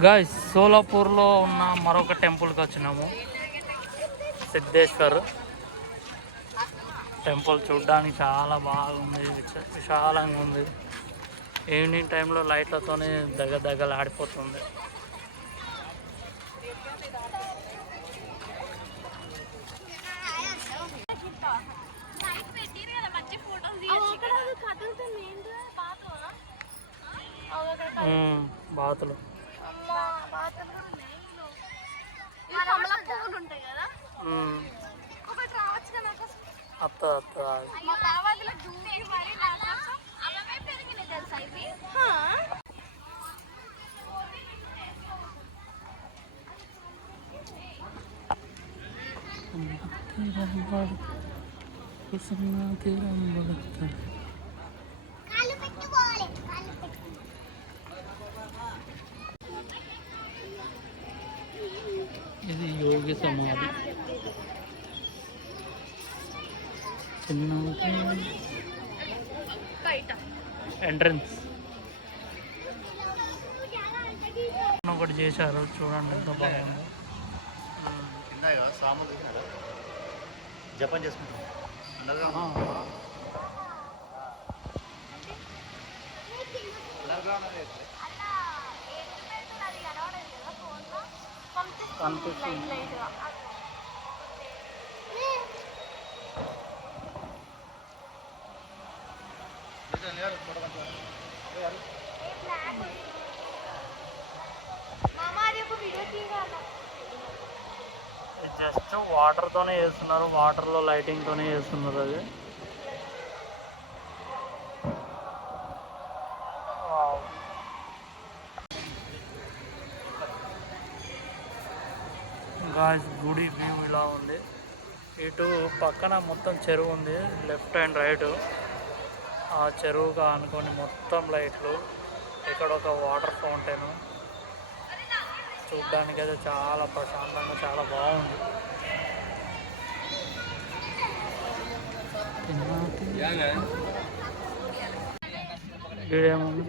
Guys సోలాపూర్లో ఉన్న మరొక టెంపుల్కి వచ్చినాము. సిద్ధేశ్వర్ టెంపుల్ చూడ్డానికి చాలా బాగుంది, విశాలంగా ఉంది. ఈవినింగ్ టైంలో లైట్లతోనే దగ్గలాడిపోతుంది. బాతులు అత్త అత్త ఇది యోగి సమాధి. ఎంట్రన్స్ ఒకటి చేశారు, చూడండి ఎంత బాగుంది. జపం చేసుకుంటాం. కనిపిస్తుంది. జస్ట్ వాటర్తోనే చేస్తున్నారు, వాటర్లో లైటింగ్తోనే చేస్తున్నారు. అది గాయ్స్ గుడి వ్యూ ఇలా ఉంది. ఇటు పక్కన మొత్తం చెరువు ఉంది, లెఫ్ట్ అండ్ రైట్. ఆ చెరువుగా అనుకొని మొత్తం లైట్లు. ఇక్కడ ఒక వాటర్ ఫౌంటైన్. చూడ్డానికి అయితే చాలా ప్రశాంతంగా చాలా బాగుంది. ఇదేముంది